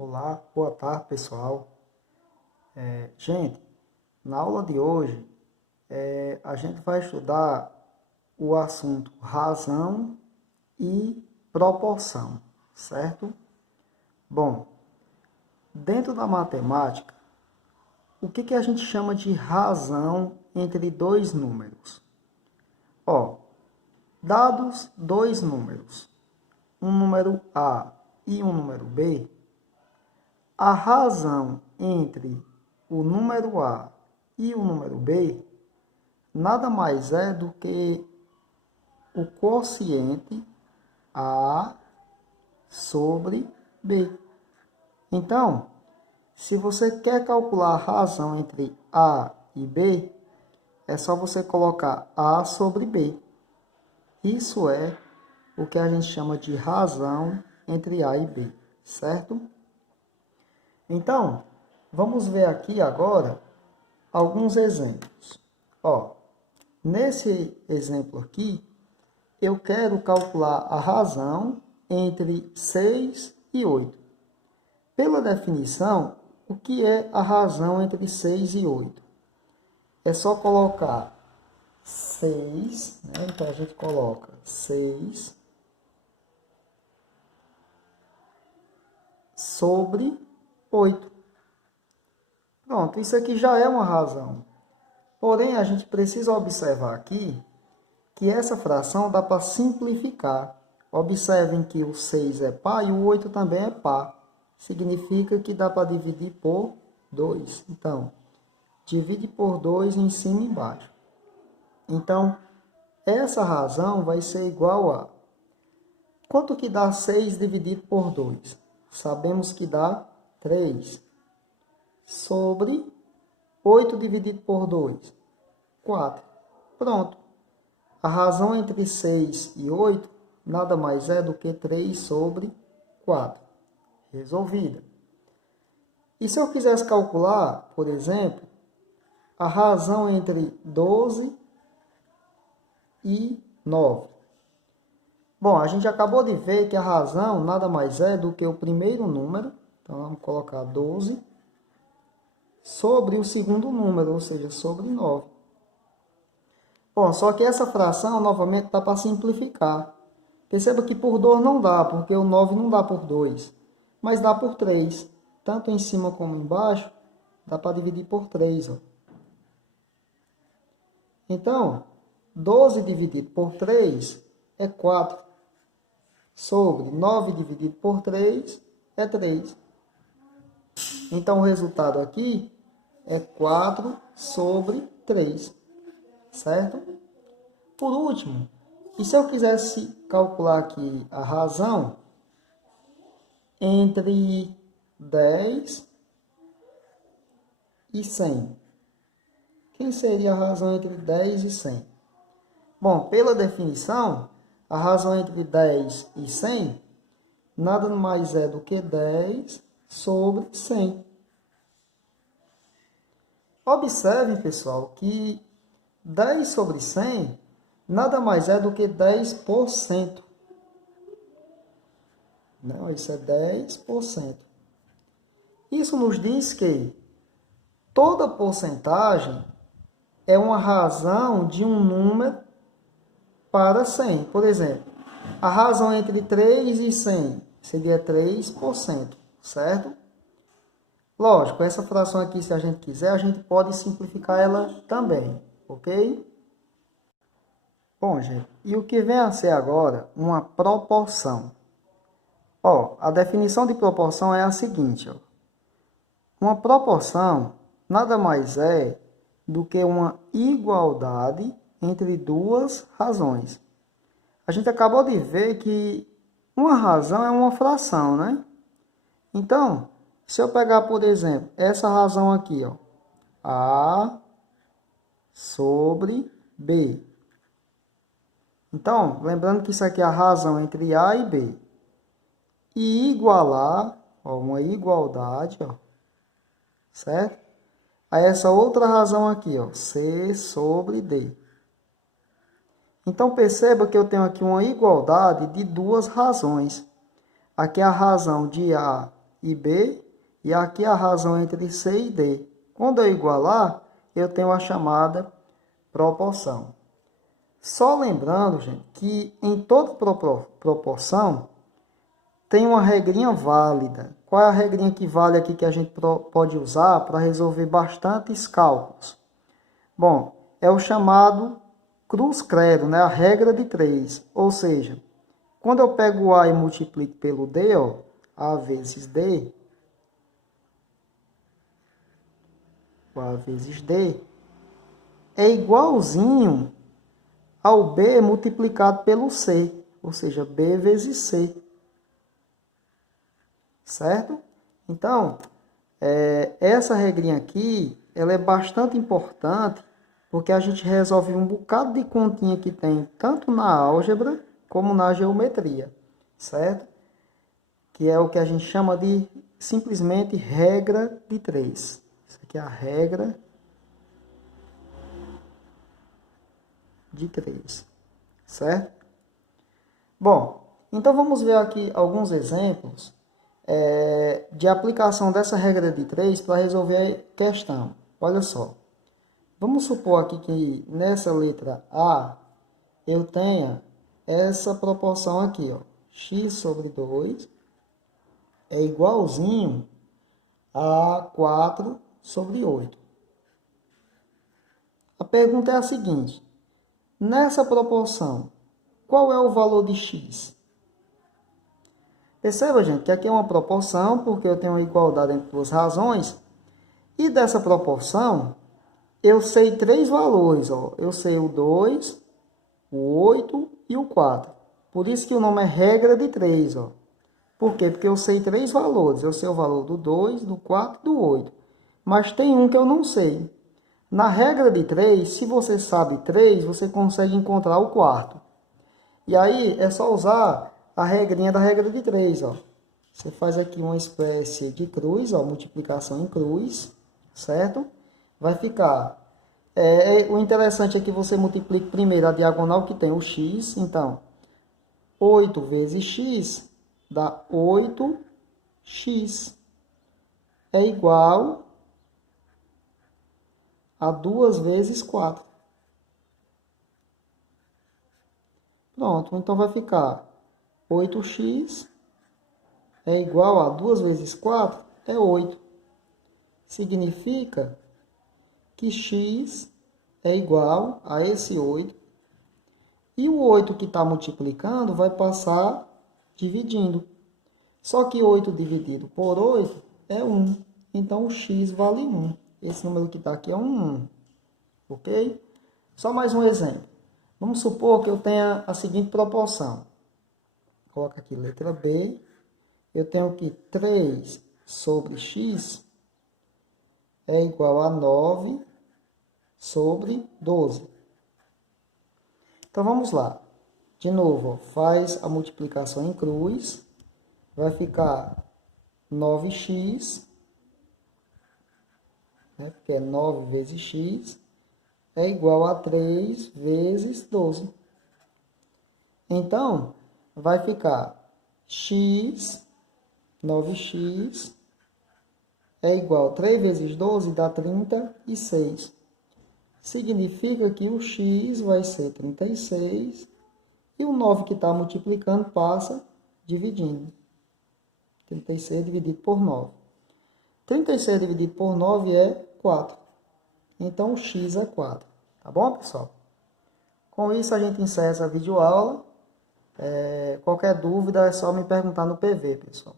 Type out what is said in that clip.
Olá, boa tarde pessoal. Gente, na aula de hoje a gente vai estudar o assunto razão e proporção, certo? Bom, dentro da matemática, o que a gente chama de razão entre dois números? Dados dois números, um número A e um número B, a razão entre o número A e o número B nada mais é do que o quociente A sobre B. Então, se você quer calcular a razão entre A e B, é só você colocar A sobre B. Isso é o que a gente chama de razão entre A e B, certo? Então, vamos ver aqui agora alguns exemplos. Nesse exemplo aqui, eu quero calcular a razão entre 6 e 8. Pela definição, o que é a razão entre 6 e 8? É só colocar 6, né? Então a gente coloca 6 sobre 8. Pronto, isso aqui já é uma razão. Porém, a gente precisa observar aqui que essa fração dá para simplificar. Observem que o 6 é par e o 8 também é par. Significa que dá para dividir por 2. Então, divide por 2 em cima e embaixo. Então, essa razão vai ser igual a... Quanto que dá 6 dividido por 2? Sabemos que dá 3. Sobre 8 dividido por 2? 4. Pronto. A razão entre 6 e 8 nada mais é do que 3 sobre 4. Resolvida. E se eu quisesse calcular, por exemplo, a razão entre 12 e 9? Bom, a gente acabou de ver que a razão nada mais é do que o primeiro número. Então, vamos colocar 12 sobre o segundo número, ou seja, sobre 9. Bom, só que essa fração, novamente, dá para simplificar. Perceba que por 2 não dá, porque o 9 não dá por 2, mas dá por 3. Tanto em cima como embaixo, dá para dividir por 3. Então, 12 dividido por 3 é 4. Sobre 9 dividido por 3 é 3. Então, o resultado aqui é 4 sobre 3. Certo? Por último, e se eu quisesse calcular aqui a razão entre 10 e 100? Quem seria a razão entre 10 e 100? Bom, pela definição, a razão entre 10 e 100 nada mais é do que 10 sobre 100. Observem, pessoal, que 10 sobre 100 nada mais é do que 10%. Não, isso é 10%. Isso nos diz que toda porcentagem é uma razão de um número para 100. Por exemplo, a razão entre 3 e 100 seria 3%, certo? Lógico, essa fração aqui, se a gente quiser, a gente pode simplificar ela também, ok? Bom, gente, e o que vem a ser agora uma proporção? A definição de proporção é a seguinte, Uma proporção nada mais é do que uma igualdade entre duas razões. A gente acabou de ver que uma razão é uma fração, né? Então, se eu pegar, por exemplo, essa razão aqui, A sobre B. Então, lembrando que isso aqui é a razão entre A e B. E igualar, uma igualdade, certo? A essa outra razão aqui, C sobre D. Então, perceba que eu tenho aqui uma igualdade de duas razões. Aqui a razão de A e B, e aqui a razão entre C e D. Quando eu igualar, eu tenho a chamada proporção. Só lembrando, gente, que em toda proporção tem uma regrinha válida. Qual é a regrinha que vale aqui que a gente pode usar para resolver bastantes cálculos? Bom, é o chamado cruz-credo, né? A regra de 3. Ou seja, quando eu pego o A e multiplico pelo D, ó, A vezes D, o A vezes D, é igualzinho ao B multiplicado pelo C, ou seja, B vezes C. Certo? Então, essa regrinha aqui, ela é bastante importante, porque a gente resolve um bocado de continha que tem, tanto na álgebra, como na geometria. Certo? Que é o que a gente chama de, simplesmente, regra de 3. Isso aqui é a regra de 3. Certo? Bom, então vamos ver aqui alguns exemplos de aplicação dessa regra de 3 para resolver a questão. Olha só. Vamos supor aqui que nessa letra A eu tenha essa proporção aqui, ó. X sobre 2 é igualzinho a 4 sobre 8. A pergunta é a seguinte. Nessa proporção, qual é o valor de x? Perceba, gente, que aqui é uma proporção, porque eu tenho uma igualdade entre duas razões. E dessa proporção, eu sei três valores. Ó. Eu sei o 2, o 8 e o 4. Por isso que o nome é regra de 3. Ó. Por quê? Porque eu sei três valores. Eu sei o valor do 2, do 4 e do 8. Mas tem um que eu não sei. Na regra de 3, se você sabe 3, você consegue encontrar o quarto. E aí é só usar a regrinha da regra de 3, ó. Você faz aqui uma espécie de cruz, ó, multiplicação em cruz, certo? Vai ficar... o interessante é que você multiplique primeiro a diagonal que tem o x, então 8 vezes x dá 8x. É igual a 2 vezes 4. Pronto, então vai ficar 8x é igual a 2 vezes 4 é 8. Significa que x é igual a esse 8. E o 8 que está multiplicando vai passar dividindo. Só que 8 dividido por 8 é 1. Então o x vale 1. Esse número que está aqui é um 1. Ok? Só mais um exemplo. Vamos supor que eu tenha a seguinte proporção. Coloca aqui letra B. Eu tenho que 3 sobre x é igual a 9 sobre 12. Então vamos lá. De novo, ó, faz a multiplicação em cruz. Vai ficar 9x, né, porque é 9 vezes x, é igual a 3 vezes 12. Então, vai ficar x, 9x, é igual a 3 vezes 12, dá 36. Significa que o x vai ser 36 e o 9 que está multiplicando passa dividindo. 36 dividido por 9. 36 dividido por 9 é 4. Então, o x é 4. Tá bom, pessoal? Com isso, a gente encerra essa videoaula. Qualquer dúvida é só me perguntar no PV, pessoal.